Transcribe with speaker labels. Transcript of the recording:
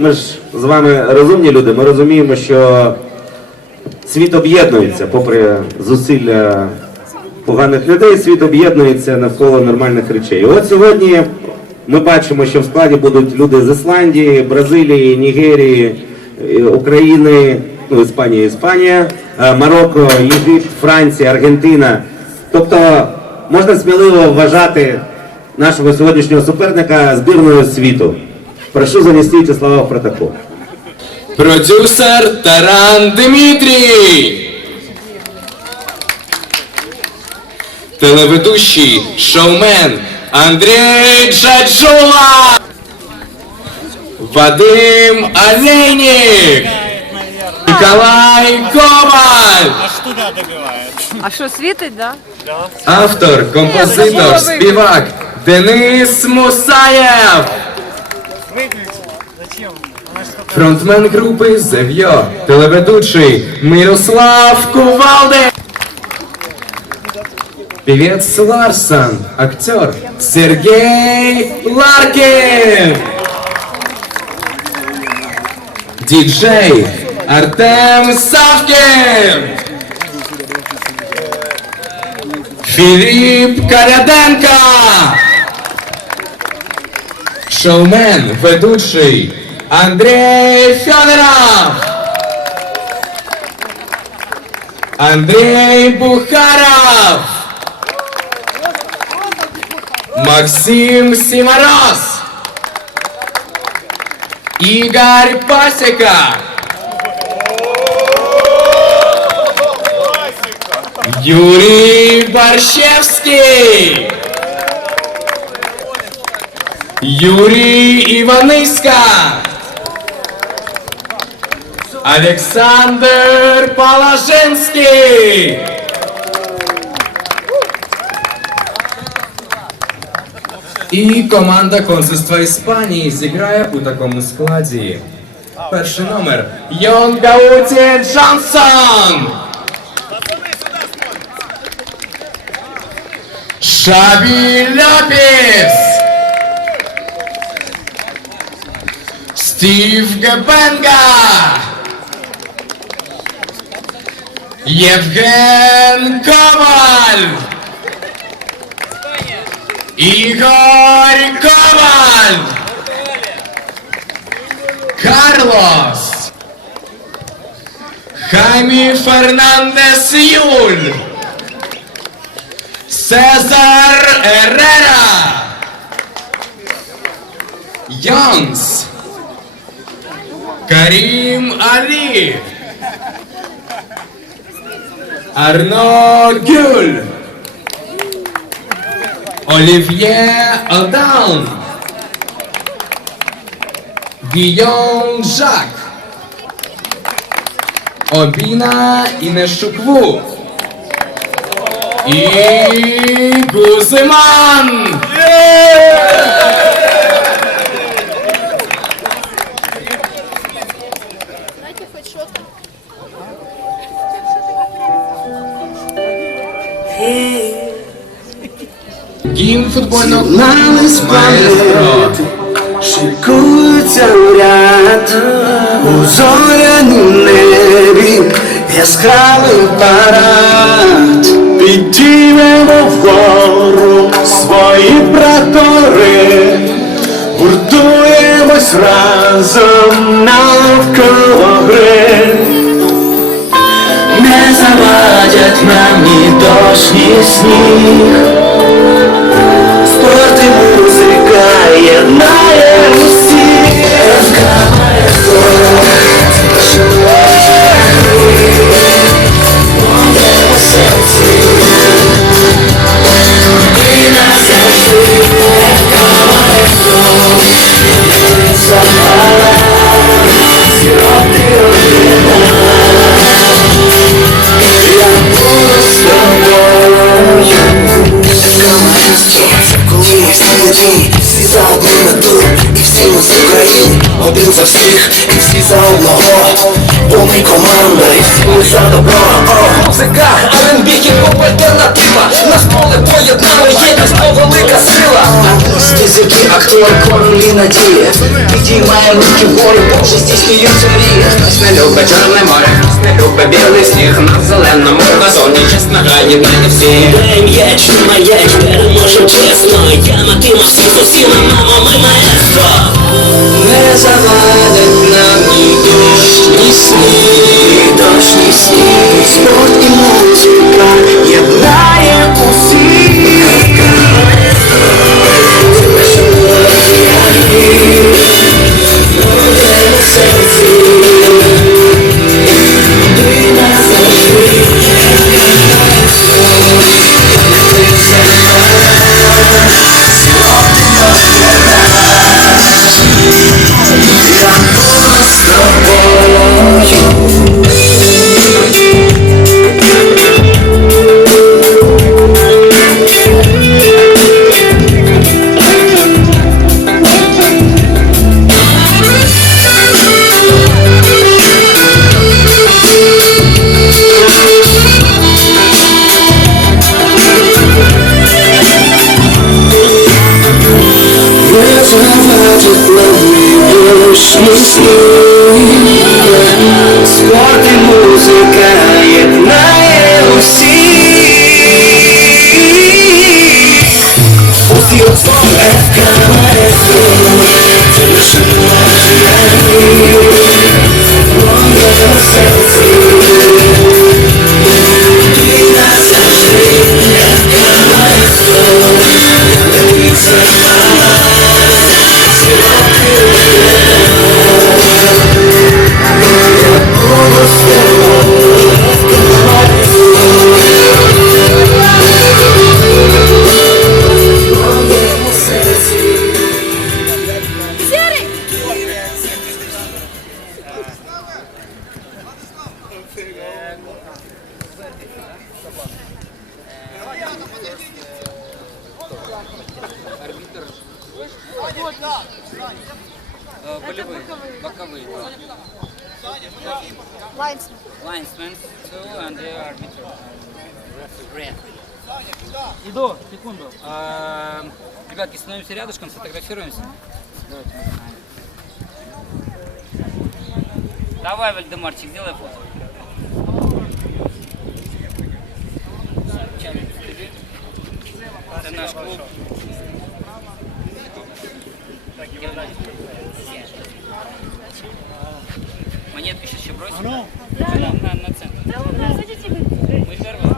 Speaker 1: ми ж з вами розумні люди, ми розуміємо, що світ об'єднується, попри зусилля поганих людей, світ об'єднується навколо нормальних речей. От сьогодні ми бачимо, що в складі будуть люди з Ісландії, Бразилії, Нігерії, України, ну, Іспанія, Іспанія, е, Марокко, Єгипт, Франція, Аргентина. Тобто можна сміливо вважати нашого сьогоднішнього суперника збірною світу. Прошу занести слова в протокол.
Speaker 2: Продюсер Таран Дмитрій. Телеведущий шоумен Андрій Джаджула. Вадим Олейник. Николай Коваль.
Speaker 3: А що світить, да?
Speaker 2: Автор, композитор, співак Денис Мусаєв. Фронтмен групи Зев'йо, телеведучий Мирослав Кувалде. Певец Ларсон, актер Сергей Ларкин. Диджей Артем Савкин. Філіп Каляденко. Шоумен, ведучий Андрій Федоров. Андрій Бухаров. Максим Симороз. Ігор Пасіка. Юрій Борщевський. Юрій Іваниська. Олександр Положенський. І команда консульства Іспанії зіграє у такому складі. Перший номер Йон Гауті Джонсон. Шабі Льопіс. Стив Гебенга. Євген Коваль. Ігор Коваль. Карлос. Хамі Фернандес Юль. Цезар Ерера. Йонс. Карим Алі. Арно Гюль. Олів'є Одаун. Гійон Жак. Обіна Інешукву. І Гузиман. Гімн футбольного
Speaker 4: з
Speaker 2: маестро.
Speaker 4: Шикуються в ряд у зорянім небі яскравий парад. Підіймемо вгору свої прапори, гуртуємось разом навколо гри. Не завадять нам ні дощ, ні сніг. Музика єднає
Speaker 5: один за всіх І всі за одного, ми команда І всі за добро,
Speaker 3: музика, R&B, хіп-хоп альтернатива. Нас поле поєднало, єдність, то велика сила.
Speaker 5: Артисти, зірки, актори, королі надії. Підіймаємо руки вгору, бо вже здійснюються мрії
Speaker 3: Хтось не любить чорне море, хтось не любить білий сніг. На зеленому газоні чесно грають не всі.
Speaker 4: Дай м'яч, маяч, переможем чесно. Я матима всіх з усіма, мамо, ми маестро
Speaker 5: завадить нам ні дощ,
Speaker 6: Болевые, боковые. Linesman, two, and. Red. Иду, секунду. А, Ребятки, становимся рядышком, сфотографируемся. Давай, Вальдемарчик, сделай фото. Это наш клуб. Нет, сейчас еще бросим. А ну? Да, на, на центр. Да, у нас, зайдите. Мы первые.